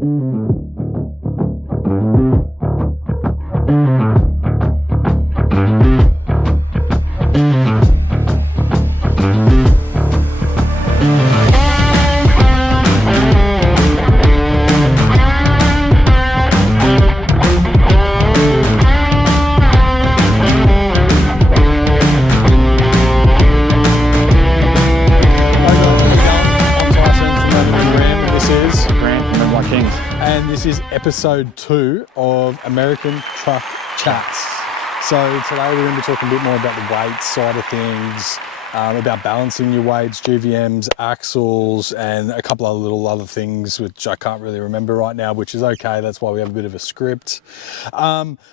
This is episode 2 of American Truck Chats. So today we're going to be talking a bit more about the weight side of things, about balancing your weights, GVMs, axles, and a couple of little other things which I can't really remember right now, which is okay. That's why we have a bit of a script.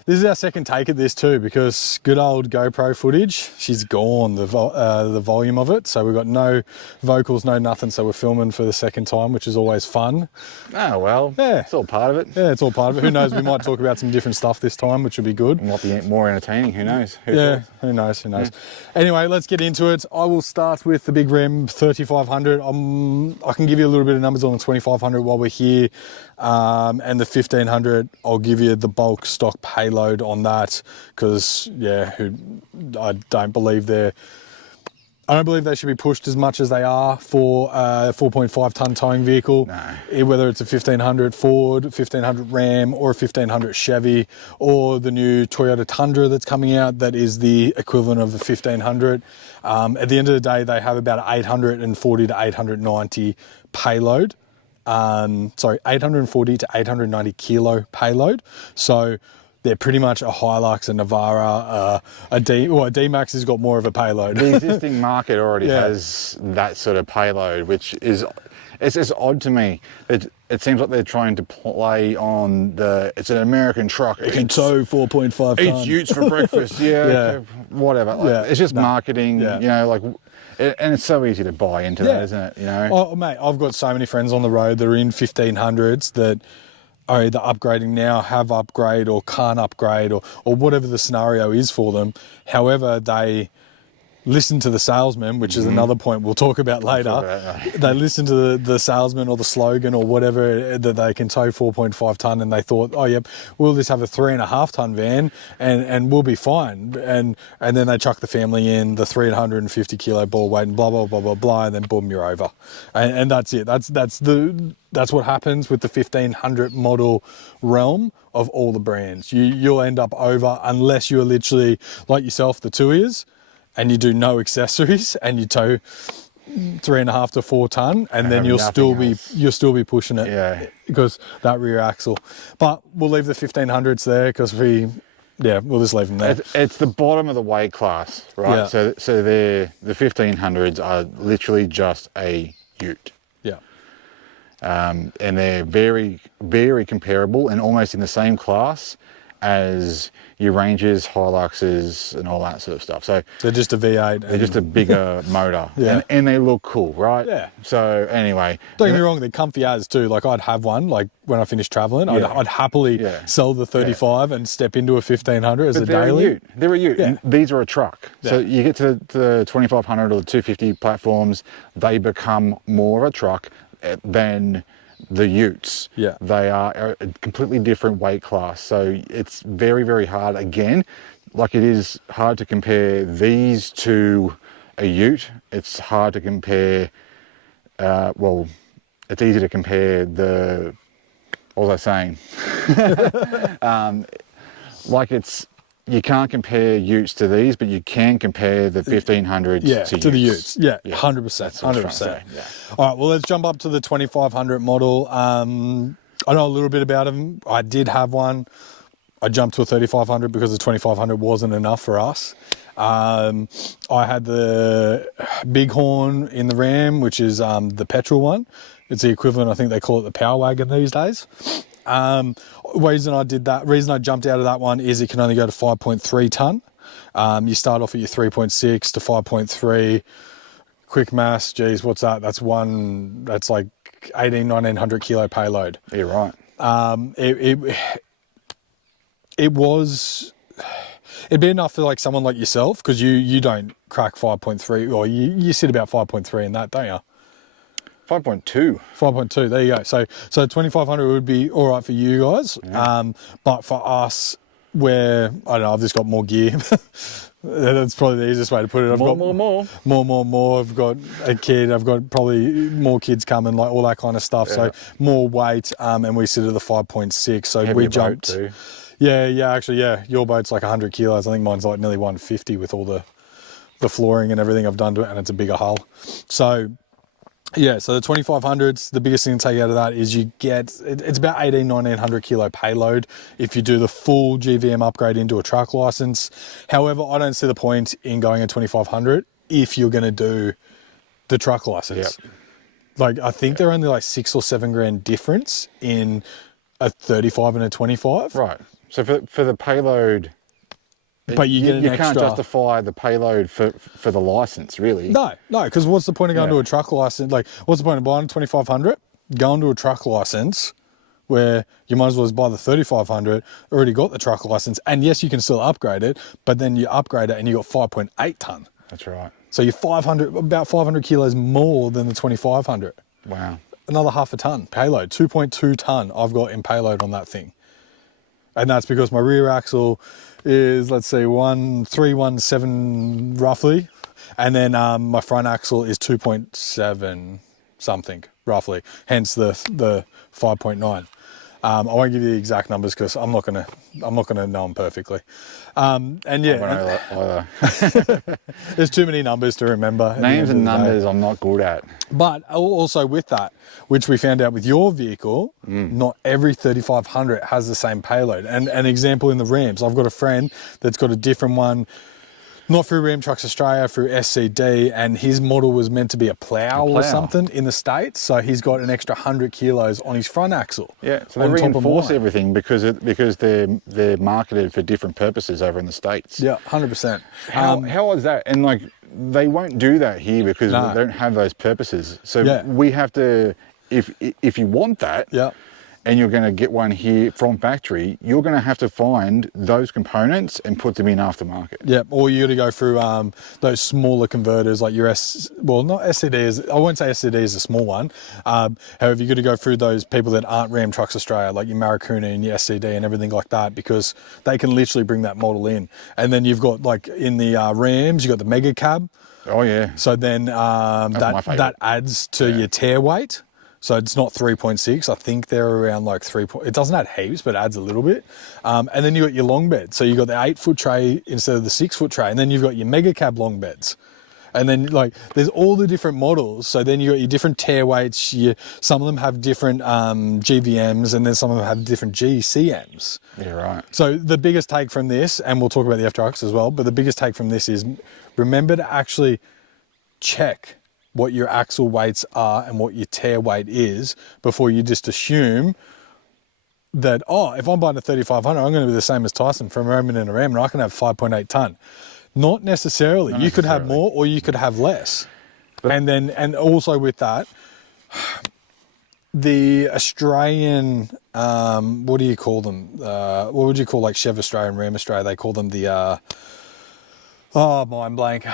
This is our second take at this too, because good old GoPro footage, she's gone, the volume of it. So we've got no vocals, no nothing. So we're filming for the second time, which is always fun. Oh, well, yeah, it's all part of it. Yeah, it's all part of it. Who knows? We might talk about some different stuff this time, which would be good. It might be more entertaining. Who knows? Who knows? Yeah. Anyway, let's get into it. I will start with the big rim 3500. I can give you a little bit of numbers on the 2500 while we're here, and the 1500. I'll give you the bulk stock payload on that because I don't believe they should be pushed as much as they are for a 4.5 ton towing vehicle. No. Whether it's a 1500 Ford, 1500 Ram, or a 1500 Chevy, or the new Toyota Tundra that's coming out that is the equivalent of the 1500. At the end of the day, they have about 840 to 890 payload. 840 to 890 kilo payload. So they're pretty much a Hilux, a Navara, a D-Max has got more of a payload. The existing market already has that sort of payload, which is, it's just odd to me. It seems like they're trying to play on it's an American truck. It can tow 4.5 tons. Eats utes for breakfast, whatever. It's just marketing, and it's so easy to buy into that, isn't it? Oh, mate, I've got so many friends on the road that are in 1500s that are either upgrading now, have upgrade, or can't upgrade, or whatever the scenario is for them. However, they listen to the salesman, which is another point we'll talk about later. They listen to the salesman or the slogan or whatever that they can tow 4.5 ton, and they thought, oh yep, we'll just have a 3.5 ton van and we'll be fine. And then they chuck the family in the 350 kilo ball weight and blah blah blah blah blah, and then boom, you're over. And that's it. That's what happens with the 1500 model realm of all the brands. You'll end up over unless you're literally like yourself, the two ears, and you do no accessories and you tow 3.5 to 4 ton, and then you'll still be pushing it because that rear axle. But we'll leave the 1500s there because we'll just leave them there. It's the bottom of the weight class, right? Yeah. So the 1500s are literally just a ute. Yeah. And they're very, very comparable and almost in the same class as your Rangers, Hiluxes, and all that sort of stuff. So they're just a V8. They're just a bigger motor, and they look cool, right? Yeah. So anyway, don't get me wrong, they're comfy as too. Like I'd have one. Like when I finish traveling, I'd happily sell the 35 and step into a 1500 as a daily. They're a ute. And these are a truck. Yeah. So you get to the 2500 or the 250 platforms, they become more of a truck than the utes. Yeah. They are a completely different weight class. So it's very, very hard. Again, like it is hard to compare these to a ute. It's hard to compare, it's easy to compare what was I saying? You can't compare utes to these, but you can compare the 1500s to the utes. Yeah, 100%. 100%. Yeah. All right, well, let's jump up to the 2500 model. I know a little bit about them. I did have one. I jumped to a 3500 because the 2500 wasn't enough for us. I had the Bighorn in the Ram, which is the petrol one. It's the equivalent, I think they call it the Power Wagon these days. Reason I jumped out of that one is it can only go to 5.3 ton. You start off at your 3.6 to 5.3. Quick mass, geez, what's that? That's like 1900 kilo payload. You're right. It'd be enough for like someone like yourself, because you don't crack 5.3, or you sit about 5.3 in that, don't you? 5.2. 5.2. There you go. So 2500 would be all right for you guys. Yeah. But for us, where I don't know, I've just got more gear. That's probably the easiest way to put it. I've got more. I've got a kid. I've got probably more kids coming, like all that kind of stuff. Yeah. So more weight, and we sit at the 5.6. So Heavier we boat jumped. too. Yeah. Actually, yeah. Your boat's like 100 kilos. I think mine's like nearly 150 with all the flooring and everything I've done to it, and it's a bigger hull. So. Yeah, so the 2500s, the biggest thing to take out of that is you get, it's about 1900 kilo payload if you do the full GVM upgrade into a truck license. However, I don't see the point in going a 2500 if you're going to do the truck license. Yep. Like, I think they're only like $6 or $7 difference in a 35 and a 25. Right. So for the payload, But you get an extra. Can't justify the payload for the license, really. No, because what's the point of going to a truck license? Like, what's the point of buying a 2500? Going to a truck license where you might as well just buy the 3500, already got the truck license, and yes, you can still upgrade it, but then you upgrade it and you got 5.8 ton. That's right. So you're about 500 kilos more than the 2500. Wow. Another half a ton payload, 2.2 ton I've got in payload on that thing. And that's because my rear axle is, let's see, 317 roughly. And then my front axle is 2.7 something roughly, hence the 5.9. I won't give you the exact numbers because I'm not gonna know them perfectly. And yeah, there's too many numbers to remember. Names and numbers I'm not good at. But also with that, which we found out with your vehicle, not every 3500 has the same payload. And an example in the Rams, I've got a friend that's got a different one, not through Ram Trucks Australia, through SCD, and his model was meant to be a plow or something in the States. So he's got an extra 100 kilos on his front axle. Yeah, so they reinforce everything because they're marketed for different purposes over in the States. Yeah, 100%. How is that? And like, they won't do that here because they don't have those purposes. So we have to, if you want that, and you're going to get one here from factory, you're going to have to find those components and put them in aftermarket. Yeah, or you got to go through those smaller converters like your not SCD, I won't say SCD is a small one. However, you got to go through those people that aren't Ram Trucks Australia, like your Maracuna and your SCD and everything like that, because they can literally bring that model in. And then you've got, like in the Rams, you've got the Mega Cab. Oh yeah. So then that adds to your tear weight. So it's not 3.6. I think they're around like 3. It doesn't add heaps, but it adds a little bit. And then you got your long bed. So you got the 8-foot tray instead of the 6-foot tray. And then you've got your Mega Cab long beds. And then like there's all the different models. So then you got your different tear weights. Some of them have different GVMs, and then some of them have different GCMs. Yeah, right. So the biggest take from this, and we'll talk about the Ftrucks as well, but the biggest take from this is remember to actually check what your axle weights are and what your tear weight is before you just assume that, if I'm buying a 3500, I'm going to be the same as Tyson from Roman and a Ram, and I can have 5.8 ton. Not necessarily. You could have more or you could have less. And also with that, the Australian, what do you call them? What would you call like Chev Australia and Ram Australia? They call them the, mind blank.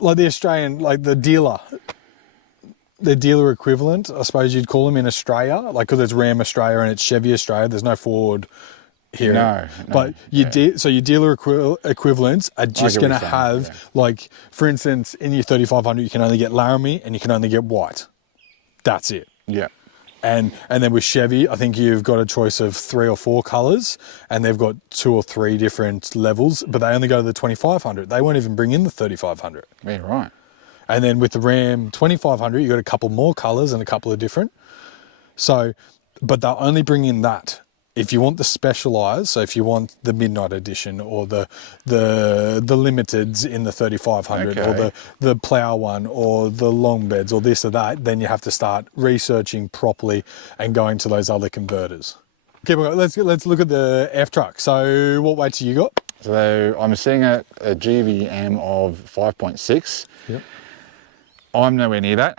Like the Australian, like the dealer equivalent, I suppose you'd call them in Australia, like because it's Ram Australia and it's Chevy Australia. There's no Ford here. No. But so your dealer equivalents are just going to have, like, for instance, in your 3500, you can only get Laramie and you can only get white. That's it. Yeah. And then with Chevy, I think you've got a choice of 3 or 4 colours, and they've got 2 or 3 different levels, but they only go to the 2500. They won't even bring in the 3500. Yeah, right. And then with the Ram 2500, you've got a couple more colours and a couple of different. So, but they'll only bring in that. If you want the specialised, so if you want the Midnight Edition or the limiteds in the 3500 or the plough one or the long beds or this or that, then you have to start researching properly and going to those other converters. Keep on going. Let's look at the Ftruck. So what weights you got? So I'm seeing a GVM of 5.6. Yep. I'm nowhere near that.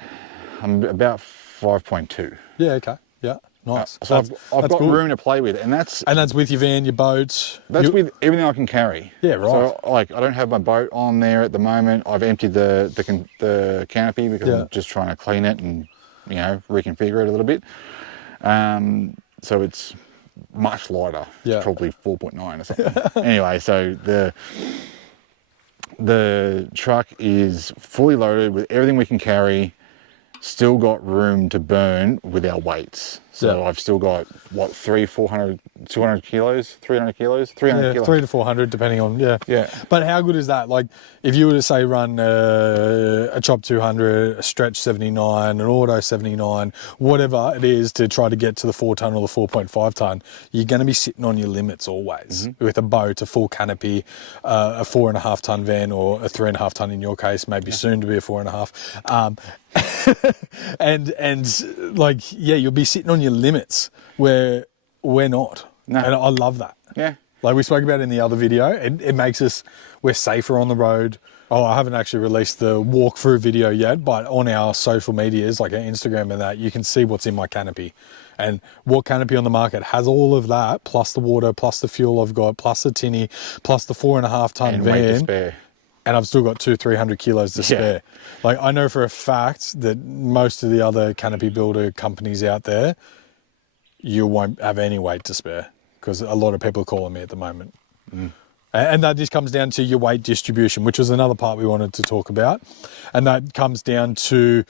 I'm about 5.2. Yeah, okay. Yeah. Nice. So I've got cool. room to play with, and that's with your van, your boat. with everything I can carry. Yeah, right. So like I don't have my boat on there at the moment. I've emptied the canopy because I'm just trying to clean it and reconfigure it a little bit. So it's much lighter. Yeah. It's probably 4.9 or something. Anyway, so the truck is fully loaded with everything we can carry. Still got room to burn with our weights. So I've still got, 400, 200 kilos, 300 kilos? 300 kilos. 300 to 400, depending on, Yeah. But how good is that? Like, if you were to say run a chop 200, a stretch 79, an auto 79, whatever it is to try to get to the 4 ton or the 4.5 ton, you're going to be sitting on your limits always. With a boat, a full canopy, a 4.5 ton van, or a 3.5 ton in your case, maybe soon to be a 4.5. And like, you'll be sitting on your limits where we're not. No. And I love that. Yeah. Like we spoke about in the other video, it makes us, we're safer on the road. Oh, I haven't actually released the walkthrough video yet, but on our social medias, like our Instagram and that, you can see what's in my canopy. And what canopy on the market has all of that, plus the water, plus the fuel I've got, plus the tinny, plus the 4.5 ton And van. weight to spare. And I've still got 200-300 kilos to spare. Like I know for a fact that most of the other canopy builder companies out there, you won't have any weight to spare because a lot of people are calling me at the moment. And that just comes down to your weight distribution, which was another part we wanted to talk about. And that comes down to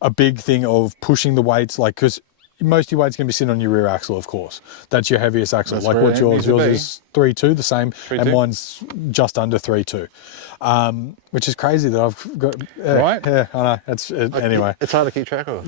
a big thing of pushing the weights, like, because most of your weight's going to be sitting on your rear axle, of course. That's your heaviest axle. That's like what's yours? Yours is 3.2, the same, 3.2. and mine's just under 3.2, which is crazy that I've got. Right? Yeah, I know. Anyway. It's hard to keep track of.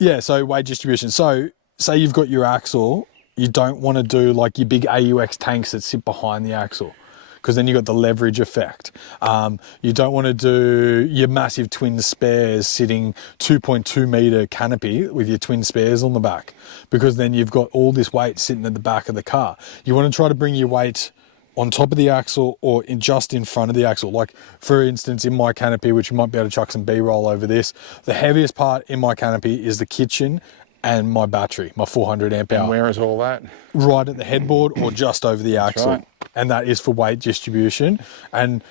Yeah. So weight distribution. So say you've got your axle, you don't want to do like your big AUX tanks that sit behind the axle, because then you've got the leverage effect. You don't want to do your massive twin spares sitting 2.2 meter canopy with your twin spares on the back, because then you've got all this weight sitting at the back of the car. You want to try to bring your weight on top of the axle or just in front of the axle. Like for instance, in my canopy, which you might be able to chuck some B-roll over this, the heaviest part in my canopy is the kitchen and my battery, my 400 amp hour. And where is all that? Right at the headboard or just over the axle. Right. And that is for weight distribution. And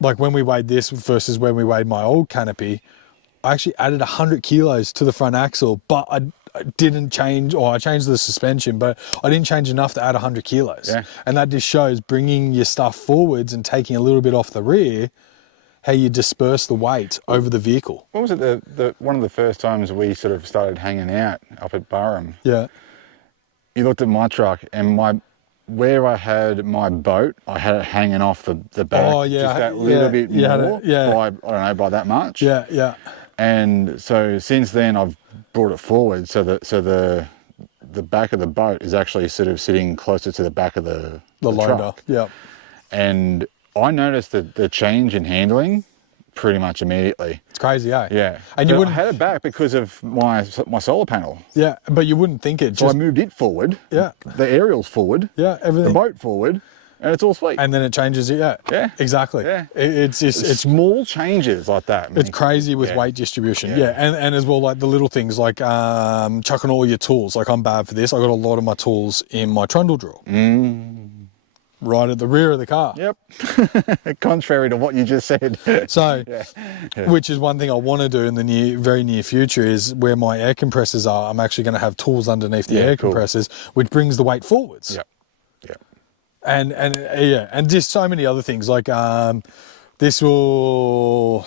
like when we weighed this versus when we weighed my old canopy, I actually added 100 kilos to the front axle, but I didn't change, or I changed the suspension, but I didn't change enough to add 100 kilos. Yeah. And that just shows bringing your stuff forwards and taking a little bit off the rear, how you disperse the weight over the vehicle. What was it, the one of the first times we sort of started hanging out up at Burrum? Yeah. You looked at my truck and where I had my boat, I had it hanging off the back. Oh, yeah. Just that little bit more. By, I don't know, by that much. Yeah, yeah. And so since then I've brought it forward so the back of the boat is actually sort of sitting closer to the back of the loader. truck. Yeah. And I noticed the change in handling pretty much immediately. It's crazy, eh? Yeah. And you wouldn't I had it back because of my solar panel. Yeah, but you wouldn't think it. So I moved it forward. Yeah. The aerial's forward. Yeah, everything. The boat forward. And it's all sweet. And then it changes it. Yeah. Yeah. Exactly. Yeah. It's small changes like that. It's crazy with weight distribution. Yeah. Yeah. And as well, like the little things like chucking all your tools. Like I'm bad for this. I got a lot of my tools in my trundle drill. Right at the rear of the car. Yep. Contrary to what you just said. So, which is one thing I want to do in the very near future, is where my air compressors are, I'm actually going to have tools underneath the air compressors, which brings the weight forwards. Yep. Yep. And just so many other things like this will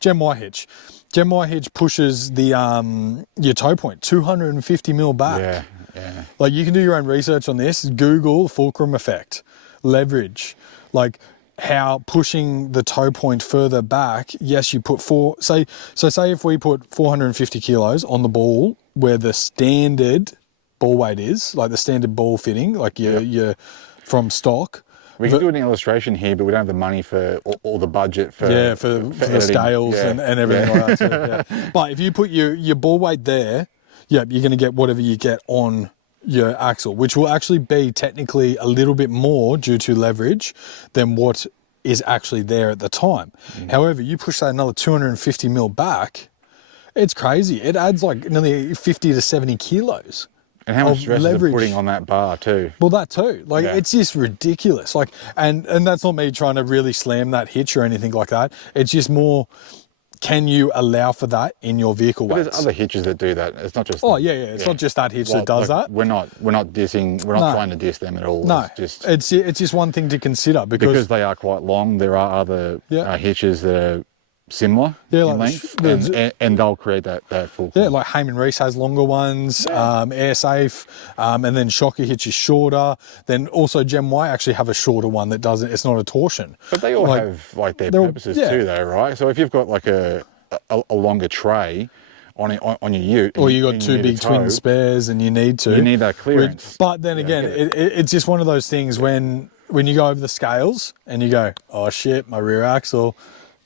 Gen Y hitch. Gen Y hitch pushes the your tow point 250 mil back. Yeah. Yeah. Like you can do your own research on this. Google fulcrum effect, leverage, like how pushing the tow point further back. Yes, you put say if we put 450 kilos on the ball where the standard ball weight is, like the standard ball fitting, like your from stock. We can do an illustration here, but we don't have the money for or the budget for the scales and everything like that. So, yeah. But if you put your ball weight there, you're going to get whatever you get on your axle, which will actually be technically a little bit more due to leverage than what is actually there at the time. However, you push that another 250 mil back, It's crazy. It adds like nearly 50 to 70 kilos. And how much of stress is it leverage. putting on that bar too? Well, that too. Like, Yeah. it's just ridiculous. Like, and that's not me trying to really slam that hitch or anything like that. It's just more, can you allow for that in your vehicle But weights? there's other hitches that do that. It's not just. Oh, yeah. It's not just that hitch that does that. We're not dissing. We're not trying to diss them at all. No, it's it's just one thing to consider because they are quite long. There are other hitches that are similar in length, and they'll create that full. Yeah, like Heyman Reese has longer ones, Air Safe, and then Shocker hitch is shorter. Then also Gem Y actually have a shorter one that doesn't. It's not a torsion. But they all have like their purposes too, though, right? So if you've got like a longer tray on your ute, or you got two big twin spares and you need to, you need that clearance. But then again, it's just one of those things when you go over the scales and you go, oh shit, my rear axle.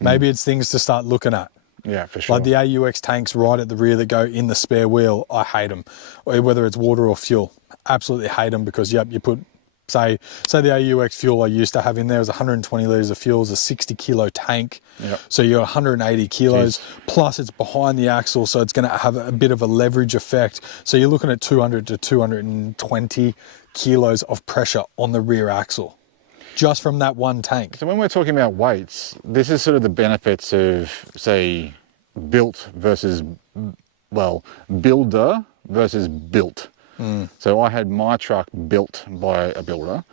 Maybe it's things to start looking at. Yeah, for sure. Like the AUX tanks right at the rear that go in the spare wheel, I hate them. Whether it's water or fuel, absolutely hate them because, you put, say the AUX fuel I used to have in there was 120 litres of fuel, is a 60 kilo tank. Yep. So you're 180 kilos, plus it's behind the axle, so it's going to have a bit of a leverage effect. So you're looking at 200 to 220 kilos of pressure on the rear axle, just from that one tank. So when we're talking about weights, this is sort of the benefits of, say, built versus, builder versus built. So I had my truck built by a builder,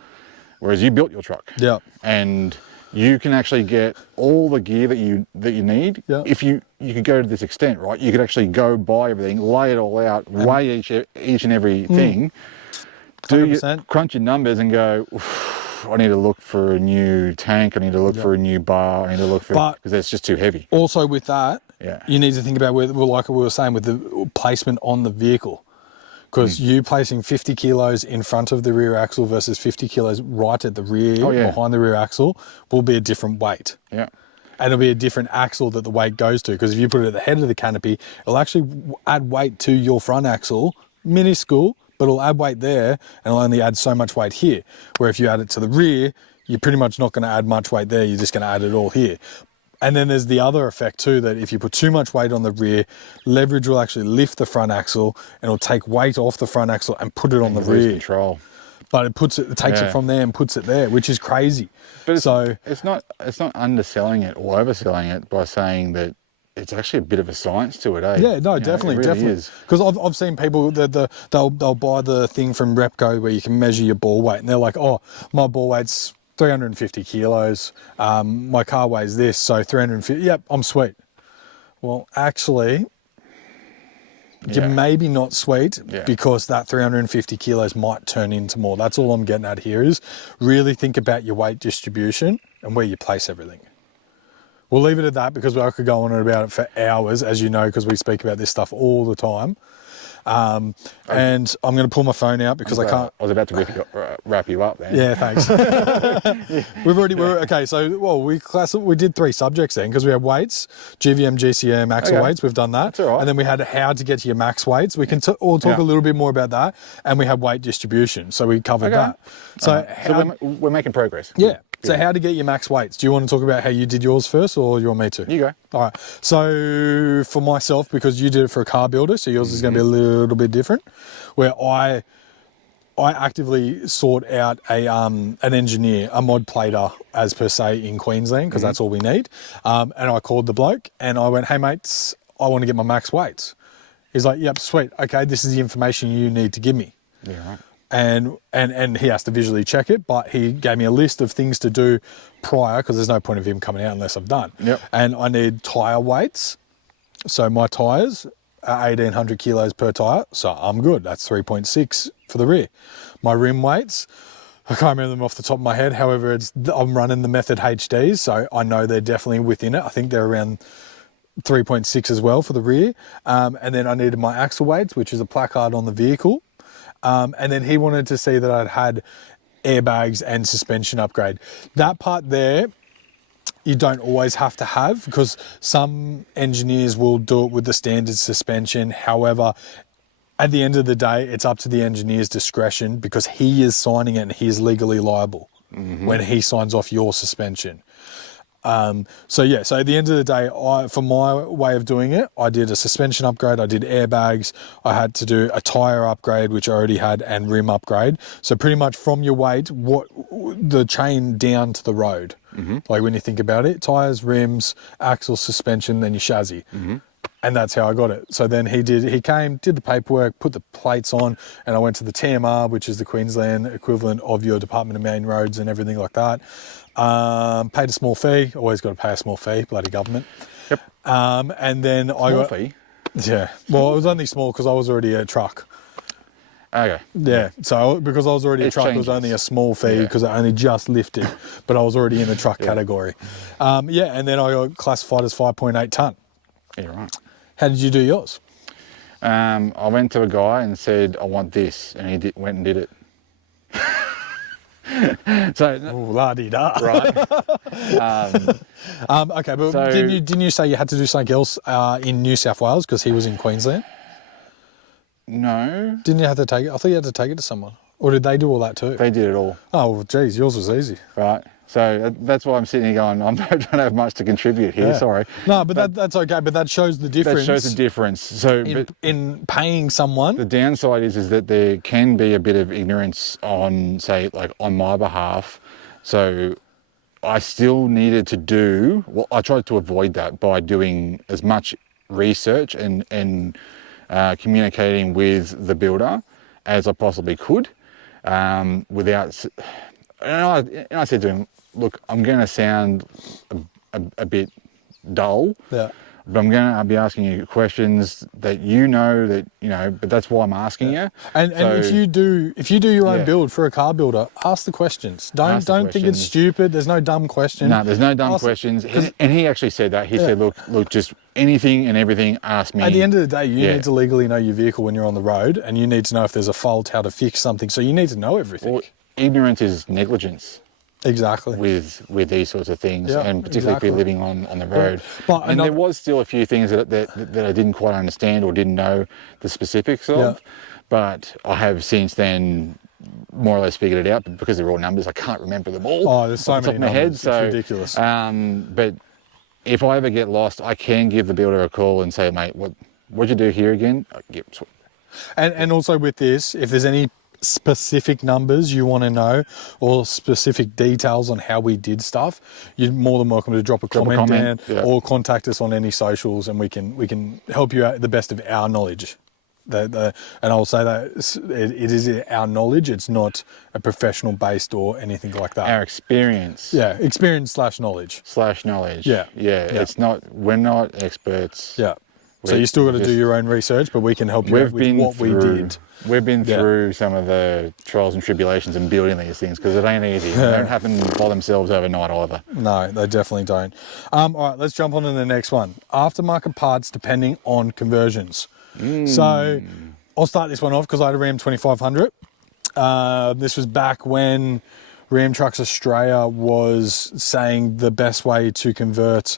whereas you built your truck. Yeah. And you can actually get all the gear that you need. Yeah. If you could go to this extent, right? You could actually go buy everything, lay it all out, weigh each and every thing, crunch your numbers and go, I need to look for a new tank, I need to look for a new bar, I need to look for, because it's just too heavy. Also with that, you need to think about like we were saying with the placement on the vehicle. Because you placing 50 kilos in front of the rear axle versus 50 kilos right at the rear, behind the rear axle, will be a different weight. Yeah. And it'll be a different axle that the weight goes to. Because if you put it at the head of the canopy, it'll actually add weight to your front axle, minuscule, but it'll add weight there and it'll only add so much weight here. Where if you add it to the rear, you're pretty much not going to add much weight there, you're just going to add it all here. And then there's the other effect too, that if you put too much weight on the rear, leverage will actually lift the front axle and it'll take weight off the front axle and put it on the rear. Control. But it takes it from there and puts it there, which is crazy. But it's not underselling it or overselling it by saying that it's actually a bit of a science to it, eh? Yeah, no, definitely. Because I've seen people that they'll buy the thing from Repco where you can measure your ball weight, and they're like, oh, my ball weight's 350 kilos. My car weighs this, so 350. Yep, I'm sweet. Well, actually, you're maybe not sweet because that 350 kilos might turn into more. That's all I'm getting at here is really think about your weight distribution and where you place everything. We'll leave it at that because I could go on about it for hours, as you know, because we speak about this stuff all the time. And I'm going to pull my phone out because I can't. I was about to wrap you up then. Yeah, thanks. Okay. So, we did 3 subjects then because we had weights, GVM, GCM, axle weights. We've done that. That's all right. And then we had how to get to your max weights. We can all talk a little bit more about that. And we had weight distribution. So we covered that. So, we're making progress. Yeah. So how to get your max weights. Do you want to talk about how you did yours first or you want me to? You go. All right. So for myself, because you did it for a car builder, so yours is going to be a little bit different, where I actively sought out an engineer, a mod plater as per se in Queensland, because that's all we need. And I called the bloke and I went, hey mates, I want to get my max weights. He's like, yep, sweet. Okay, this is the information you need to give me. Yeah, right. And he has to visually check it, but he gave me a list of things to do prior because there's no point of him coming out unless I've done. Yep. And I need tyre weights. So my tyres are 1,800 kilos per tyre, so I'm good. That's 3.6 for the rear. My rim weights, I can't remember them off the top of my head. However, I'm running the Method HDs, so I know they're definitely within it. I think they're around 3.6 as well for the rear. And then I needed my axle weights, which is a placard on the vehicle. And then he wanted to see that I'd had airbags and suspension upgrade. That part there, you don't always have to have because some engineers will do it with the standard suspension. However, at the end of the day, it's up to the engineer's discretion because he is signing it and he is legally liable when he signs off your suspension. So yeah, so at the end of the day, for my way of doing it, I did a suspension upgrade, I did airbags, I had to do a tyre upgrade, which I already had, and rim upgrade. So pretty much from your weight, the chain down to the road. Like when you think about it, tyres, rims, axle, suspension, then your chassis. And that's how I got it. So then he came, did the paperwork, put the plates on, and I went to the TMR, which is the Queensland equivalent of your Department of Main Roads and everything like that. Paid a small fee, always got to pay a small fee, bloody government. Yep. And then Small fee? Yeah. Well, it was only small because I was already a truck. Okay. Yeah, so because I was already a truck, it was only a small fee because I only just lifted, but I was already in the truck category. And then I got classified as 5.8 tonne. Yeah, right. How did you do yours? I went to a guy and said, I want this, and he went and did it. So, Ooh, la-di-da. right. Okay, but So- didn't you say you had to do something else in New South Wales because he was in Queensland? No, Didn't you have to take it? I thought you had to take it to someone. Or did they do all that too? they did it all, Oh, well, geez, yours was easy. right? So that's why I'm sitting here going, I don't have much to contribute here, sorry. No, but that's okay, but that shows the difference. That shows the difference. So, in paying someone. the downside is that there can be a bit of ignorance on, say, like on my behalf. So I still needed to do, well, I tried to avoid that by doing as much research and communicating with the builder as I possibly could without, and I said to him, look, I'm going to sound a bit dull. Yeah. But I'm going to be asking you questions that you know, but that's why I'm asking you. And if you do your own Yeah. build for a car builder, ask the questions. Don't think it's questions. stupid. There's no dumb question. No, there's no dumb questions. And he actually said that. He said, look, just anything and everything, ask me. At the end of the day, you need to legally know your vehicle when you're on the road, and you need to know if there's a fault, how to fix something. So you need to know everything. Well, ignorance is negligence. Exactly. With these sorts of things, and particularly if you're living on the road. But and there was still a few things that I didn't quite understand or didn't know the specifics of, but I have since then more or less figured it out. But because they're all numbers, I can't remember them all. Oh, there's so many numbers. It's ridiculous. But if I ever get lost, I can give the builder a call and say, mate, what'd you do here again? Yep. And also with this, if there's any specific numbers you want to know or specific details on how we did stuff, you're more than welcome to drop a comment down or contact us on any socials, and we can help you out the best of our knowledge. And I'll say that it is our knowledge. It's not a professional based or anything like that. Our experience. Yeah, experience / knowledge. Yeah. It's not. We're not experts. Yeah. So you still got to do your own research, but we can help you out with what we did. We've been through some of the trials and tribulations in building these things, because it ain't easy. They don't happen by themselves overnight either. No, they definitely don't. All right, let's jump on to the next one. Aftermarket parts depending on conversions. So I'll start this one off because I had a Ram 2500. This was back when Ram Trucks Australia was saying the best way to convert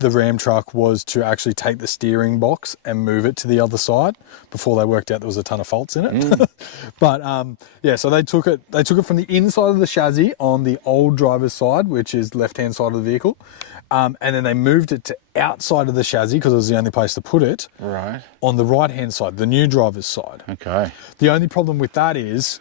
the Ram truck was to actually take the steering box and move it to the other side, before they worked out there was a ton of faults in it. But so they took it from the inside of the chassis on the old driver's side, which is left-hand side of the vehicle, and then they moved it to outside of the chassis because it was the only place to put it, right, on the right-hand side, the new driver's side. Okay. The only problem with that is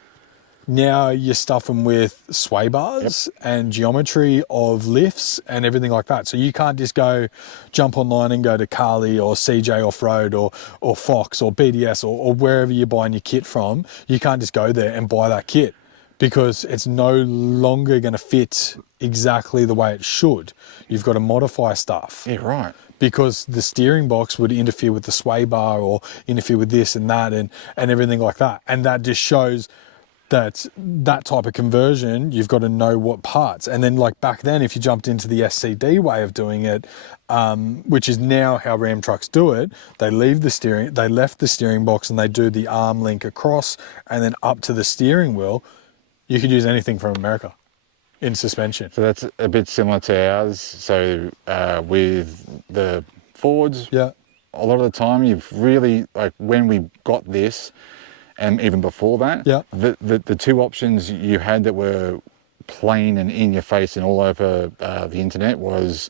now you're stuffing with sway bars and geometry of lifts and everything like that. So you can't just go jump online and go to Carly or CJ Off-Road or Fox or BDS or wherever you're buying your kit from. You can't just go there and buy that kit, because it's no longer going to fit exactly the way it should. You've got to modify stuff. Yeah, right. Because the steering box would interfere with the sway bar or interfere with this and that and everything like that. And that just shows that type of conversion, you've got to know what parts. And then, like back then, if you jumped into the SCD way of doing it, which is now how Ram trucks do it, they left the steering box and they do the arm link across and then up to the steering wheel. You could use anything from America in suspension. So that's a bit similar to ours. So with the Fords, a lot of the time you've really, like when we got this, and even before that, the two options you had that were plain and in your face and all over the internet was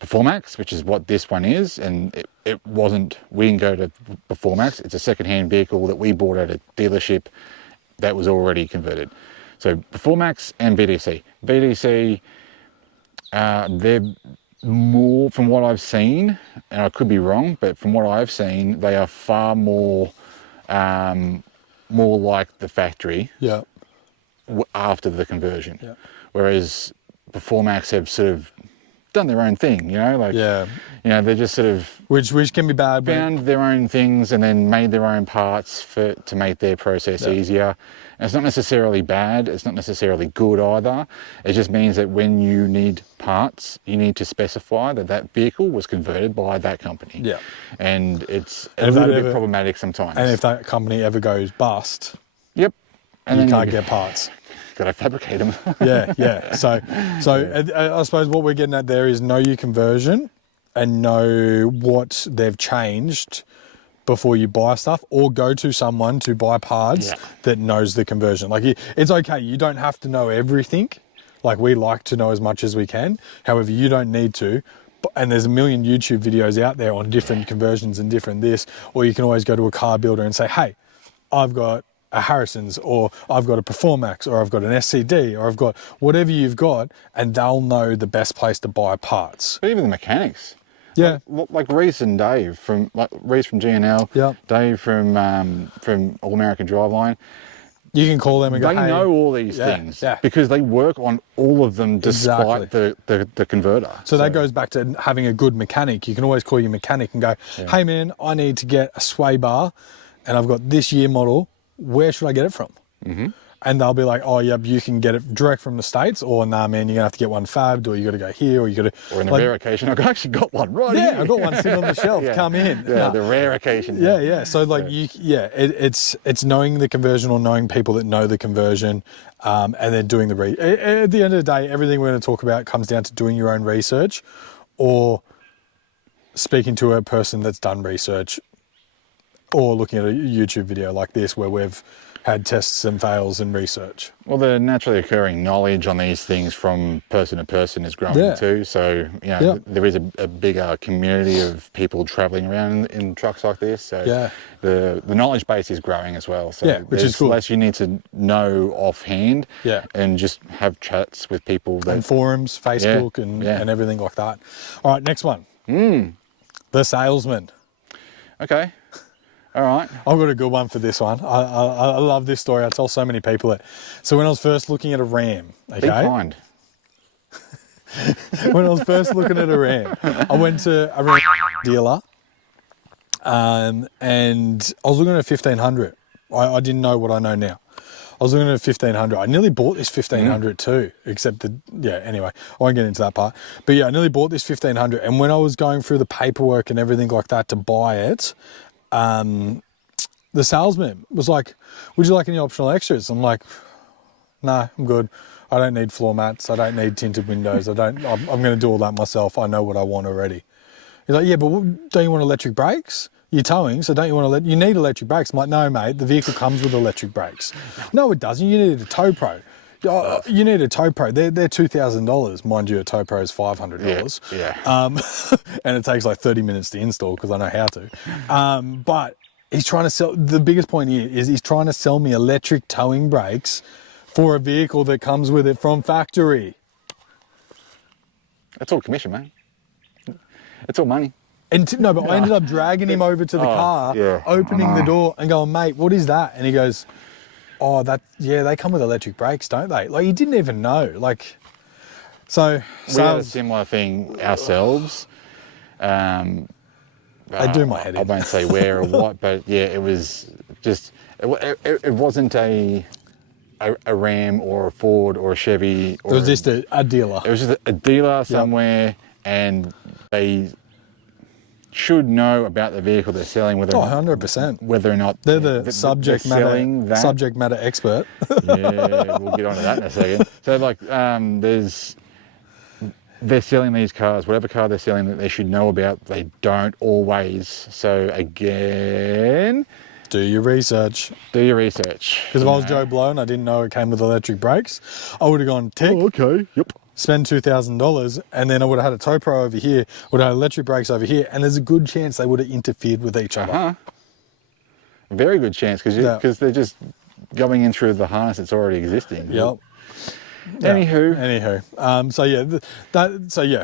Performax, which is what this one is, and it wasn't. We didn't go to Performax. It's a second-hand vehicle that we bought at a dealership that was already converted. So Performax and VDC. VDC, they're more, from what I've seen, and I could be wrong, but from what I've seen, they are far more more like the factory. Yeah. After the conversion. Yeah. Whereas Performax have sort of done their own thing, like, they're just sort of which can be bad, found their own things and then made their own parts to make their process easier. And it's not necessarily bad, it's not necessarily good either. It just means that when you need parts, you need to specify that vehicle was converted by that company. Yeah. And it's a little bit problematic sometimes. And if that company ever goes bust, yep. And you can't get parts. Got to fabricate them. Yeah. So I suppose what we're getting at there is know your conversion and know what they've changed before you buy stuff, or go to someone to buy parts that knows the conversion. Like, it's okay. You don't have to know everything. Like, we like to know as much as we can. However, you don't need to. And there's a million YouTube videos out there on different conversions and different this, or you can always go to a car builder and say, hey, I've got a Harrison's, or I've got a Performax, or I've got an SCD, or I've got whatever you've got, and they'll know the best place to buy parts. But even the mechanics. Yeah. Like Reese and Dave Reese from GNL, Dave from All American Driveline. You can call them and go, they know all these things because they work on all of them despite the converter. So that goes back to having a good mechanic. You can always call your mechanic and go, hey man, I need to get a sway bar and I've got this year model. Where should I get it from? Mm-hmm. And they'll be like, oh, yeah, you can get it direct from the States, or nah, man, you're going to have to get one fabbed, or you got to go here, or you got to... Or in the rare occasion, I've actually got one right here. Yeah, I've got one sitting on the shelf, come in. Yeah, the rare occasion. Yeah. So, like, it's knowing the conversion, or knowing people that know the conversion, and then doing the... At the end of the day, everything we're going to talk about comes down to doing your own research, or speaking to a person that's done research, or looking at a YouTube video like this where we've had tests and fails and research. Well, the naturally occurring knowledge on these things from person to person is growing too. So, there is a bigger community of people traveling around in trucks like this. So the knowledge base is growing as well. So which is cool. Less you need to know offhand and just have chats with people. And forums, Facebook and everything like that. All right, next one. The salesman. Okay. All right. I've got a good one for this one. I love this story. I tell so many people it. So when I was first looking at a Ram, okay? Be kind. When I was first looking at a Ram, I went to a Ram dealer, and I was looking at a 1500. I didn't know what I know now. I was looking at a 1500. I nearly bought this 1500 too, except anyway, I won't get into that part. But I nearly bought this 1500. And when I was going through the paperwork and everything like that to buy it, the salesman was like, would you like any optional extras? I'm like, no, I'm good. I don't need floor mats. I don't need tinted windows. I'm going to do all that myself. I know what I want already. He's like, yeah, but don't you want electric brakes? You're towing, so don't you want you need electric brakes? I'm like, no, mate, the vehicle comes with electric brakes. No, it doesn't. You need a tow pro. You need a tow pro. They're $2,000. Mind you, a tow pro is $500. Yeah. And it takes like 30 minutes to install because I know how to. But he's trying to sell, the biggest point here is he's trying to sell me electric towing brakes for a vehicle that comes with it from factory. That's all commission, mate. It's all money. And I ended up dragging him over to the car, opening the door and going, mate, what is that? And he goes, oh, they come with electric brakes, don't they? Like, he didn't even know. Like, so... We had a similar thing ourselves. They do my head in. I won't say where or what, but it was just... It wasn't a Ram or a Ford or a Chevy. Or it was just a dealer. It was just a dealer somewhere, and they should know about the vehicle they're selling, whether 100%. Whether or not they're the subject matter expert. Yeah, we'll get onto that in a second. So, like, they're selling these cars, whatever car they're selling that they should know about, they don't always. So again, Do your research. Do your research. Because if I was Joe Blow and I didn't know it came with electric brakes, I would have gone tick. Oh, okay. Yep. Spend $2,000, and then I would have had a tow pro over here, would have had electric brakes over here, and there's a good chance they would have interfered with each other. Very good chance, because they're just going in through the harness that's already existing. Yep. Anywho. So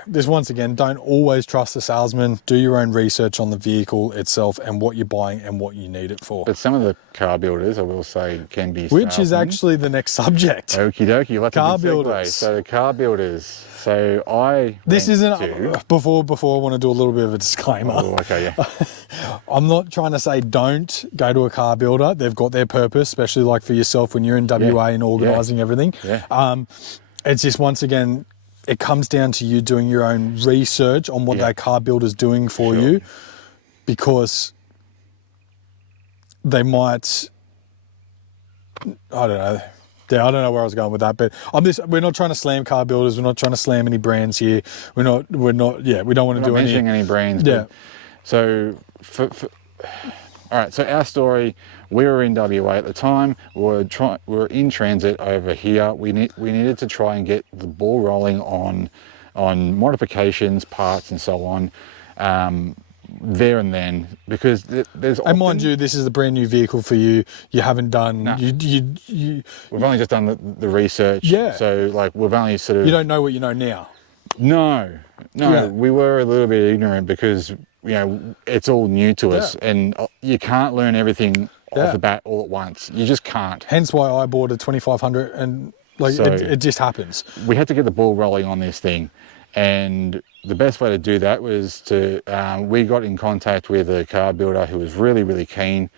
this once again, don't always trust the salesman. Do your own research on the vehicle itself and what you're buying and what you need it for. But some of the car builders, I will say, can be Which is actually the next subject. Okie dokie. Let's car builders. So the car builders. So before I want to do a little bit of a disclaimer. Oh, okay, yeah. I'm not trying to say don't go to a car builder. They've got their purpose, especially like for yourself when you're in WA and organising everything. Yeah. It's just, once again, it comes down to you doing your own research on what that car builder's doing for you, because they might, I don't know. Yeah, I don't know where I was going with that, but we're not trying to slam car builders. We're not trying to slam any brands here. We don't want to do mentioning any brands. Yeah. So, all right. So our story, we were in WA at the time. We were in transit over here. We needed to try and get the ball rolling on modifications, parts, and so on. There and then, because there's often, and mind you, this is a brand new vehicle for you. You haven't done we've only just done the research. So like we've only sort of, you don't know what you know now. No, we were a little bit ignorant because it's all new to us, and you can't learn everything off the bat all at once. You just can't. Hence why I bought a 2500, and it just happens. We had to get the ball rolling on this thing. And the best way to do that was we got in contact with a car builder who was really, really keen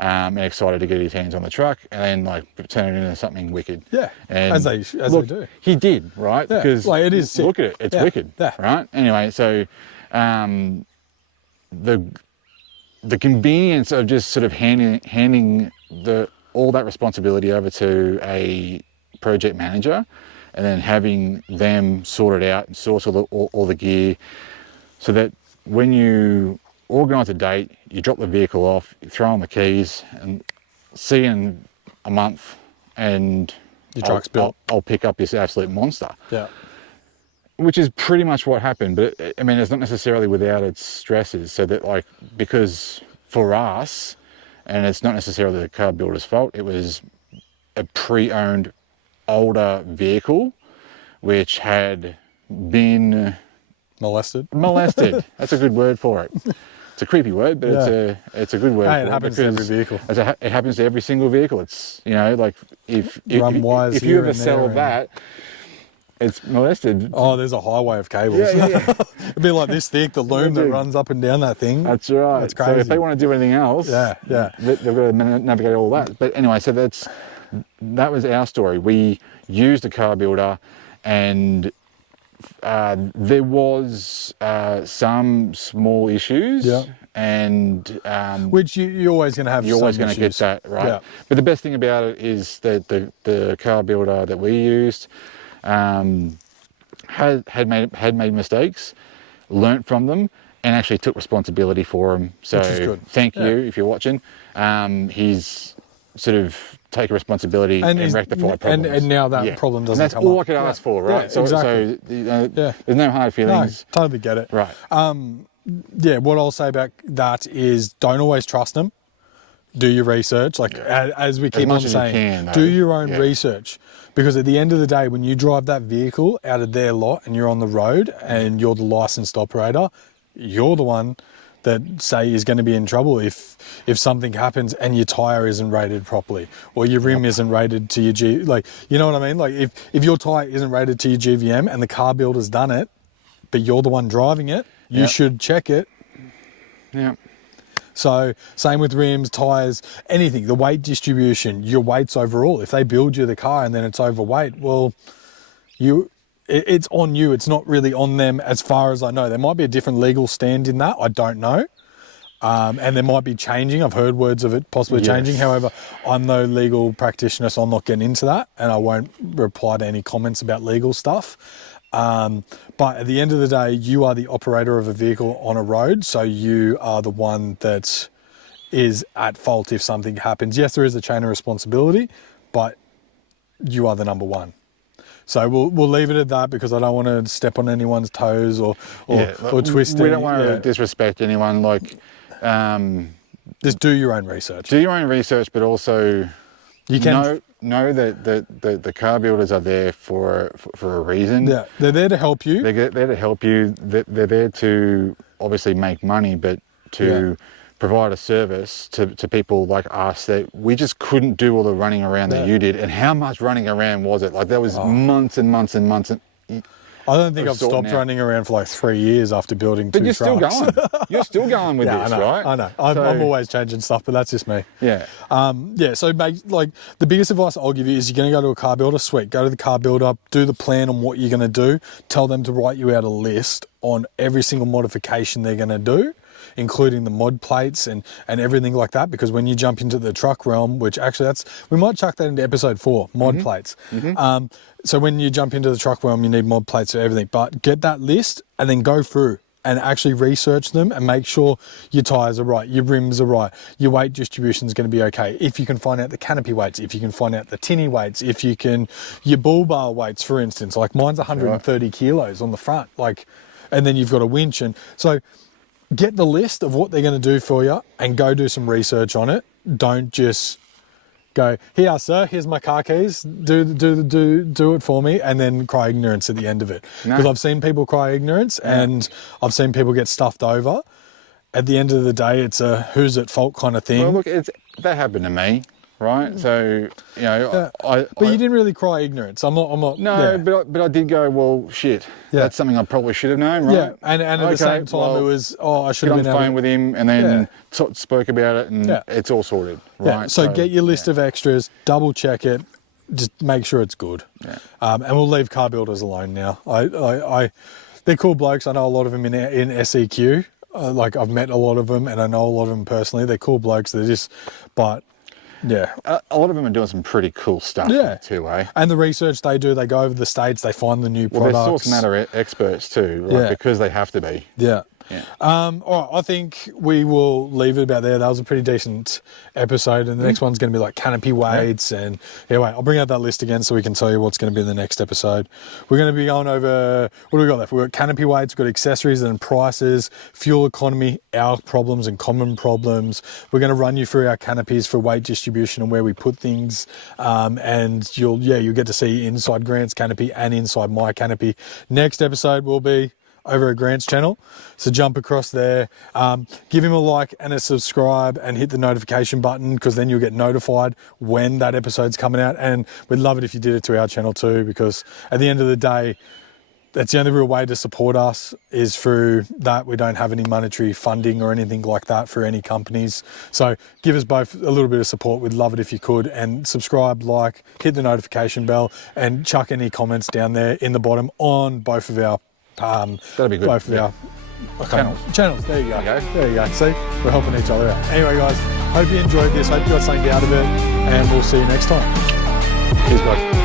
and excited to get his hands on the truck, and then turn it into something wicked. Yeah, and as they do. He did, right? Yeah. Because it is sick. Look at it, it's wicked, right? Anyway, so the convenience of just sort of handing all that responsibility over to a project manager, and then having them sort it out and source all the gear, so that when you organise a date, you drop the vehicle off, you throw on the keys, and see you in a month, and your truck's built. I'll pick up this absolute monster. Yeah. Which is pretty much what happened, but I mean, it's not necessarily without its stresses. So that because for us, and it's not necessarily the car builder's fault, it was a pre-owned older vehicle which had been molested. That's a good word for it. It's a creepy word, but it's a good word. It happens to every vehicle. It happens to every single vehicle. It's if you ever sell that, it's molested. Oh, there's a highway of cables. Yeah. It'd be like this thick, the loom that runs up and down that thing. That's right. That's crazy. So if they want to do anything else, they've got to navigate all that. But anyway, so that was our story. We used a car builder, and there was some small issues, and which you're always going to have. You're always going to get that, right? Yeah. But the best thing about it is that the car builder that we used had made mistakes, learnt from them, and actually took responsibility for them. So which is good. Thank you if you're watching. He's sort of take responsibility and rectify problems. And now that problem doesn't come up. And that's all I could ask for, right? Yeah, exactly. So there's no hard feelings. No, totally get it. Right. What I'll say about that is don't always trust them. Do your research. As we keep on saying, do your own research. Because at the end of the day, when you drive that vehicle out of their lot and you're on the road and you're the licensed operator, you're the one that is going to be in trouble if something happens and your tyre isn't rated properly, or your rim isn't rated to your you know what I mean? If your tyre isn't rated to your GVM and the car builder's done it, but you're the one driving it, you should check it. Yeah. So same with rims, tyres, anything, the weight distribution, your weights overall. If they build you the car and then it's overweight, well, it's on you. It's not really on them as far as I know. There might be a different legal stand in that. I don't know. And there might be changing. I've heard words of it possibly changing. However, I'm no legal practitioner, so I'm not getting into that. And I won't reply to any comments about legal stuff. But at the end of the day, you are the operator of a vehicle on a road. So you are the one that is at fault if something happens. Yes, there is a chain of responsibility, but you are the number one. So we'll leave it at that because I don't want to step on anyone's toes or twist. We don't want to disrespect anyone. Like, just do your own research. Do your own research, but also you can know that the car builders are there for a reason. Yeah, they're there to help you. They're there to help you. They're there to obviously make money, but to provide a service to people like us that we just couldn't do all the running around that you did. And how much running around was it? Like there was months and months and months. I don't think I've stopped running around for like 3 years after building two trucks. But you're still going. You're still going with this, right? I know. I'm always changing stuff, but that's just me. Yeah. So like the biggest advice I'll give you is you're going to go to a car builder, sweet. Go to the car builder, do the plan on what you're going to do. Tell them to write you out a list on every single modification they're going to do, including the mod plates and everything like that, because when you jump into the truck realm, which actually we might chuck that into episode 4, mod plates. So when you jump into the truck realm, you need mod plates for everything, but get that list and then go through and actually research them and make sure your tyres are right, your rims are right, your weight distribution is going to be okay. If you can find out the canopy weights, if you can find out the tinny weights, if you can, your bull bar weights, for instance, like mine's 130 kilos on the front, like, and then you've got a winch. And so get the list of what they're going to do for you and go do some research on it. Don't just go, here, sir, here's my car keys, do it for me, and then cry ignorance at the end of it. Because I've seen people cry ignorance and I've seen people get stuffed over. At the end of the day, it's a who's at fault kind of thing. Well, look, that happened to me, right? So, you know, but you didn't really cry ignorance. I'm not. No, but I did go, well, shit. Yeah. That's something I probably should have known, right? Yeah, and at the same time, it was, I should have been on the phone with him and then spoke about it, and it's all sorted, right? Yeah. So get your list of extras, double check it, just make sure it's good. Yeah. And we'll leave car builders alone now. They're cool blokes. I know a lot of them in SEQ. Like I've met a lot of them, and I know a lot of them personally. They're cool blokes. They're just, but. Yeah. A lot of them are doing some pretty cool stuff too, eh? And the research they do, they go over the states, they find the new products. They're source matter experts too, right? Because they have to be. Yeah. All right, I think we will leave it about there. That was a pretty decent episode, and the next one's going to be like canopy weights. And anyway, I'll bring out that list again so we can tell you what's going to be in the next episode. We're going to be going over, what do we got left? We've got canopy weights, we've got accessories and prices, fuel economy, our problems and common problems. We're going to run you through our canopies for weight distribution and where we put things, and you'll get to see inside Grant's canopy and inside my canopy. Next episode will be over at Grant's channel, so jump across there, give him a like and a subscribe and hit the notification button, because then you'll get notified when that episode's coming out. And we'd love it if you did it to our channel too, because at the end of the day, that's the only real way to support us, is through that. We don't have any monetary funding or anything like that for any companies, so give us both a little bit of support. We'd love it if you could, and subscribe, like, hit the notification bell, and chuck any comments down there in the bottom on both of our that'd be good. Both of our channels. There you go. There you go. See, we're helping each other out. Anyway, guys, hope you enjoyed this. Hope you got something out of it, and we'll see you next time. Cheers, guys.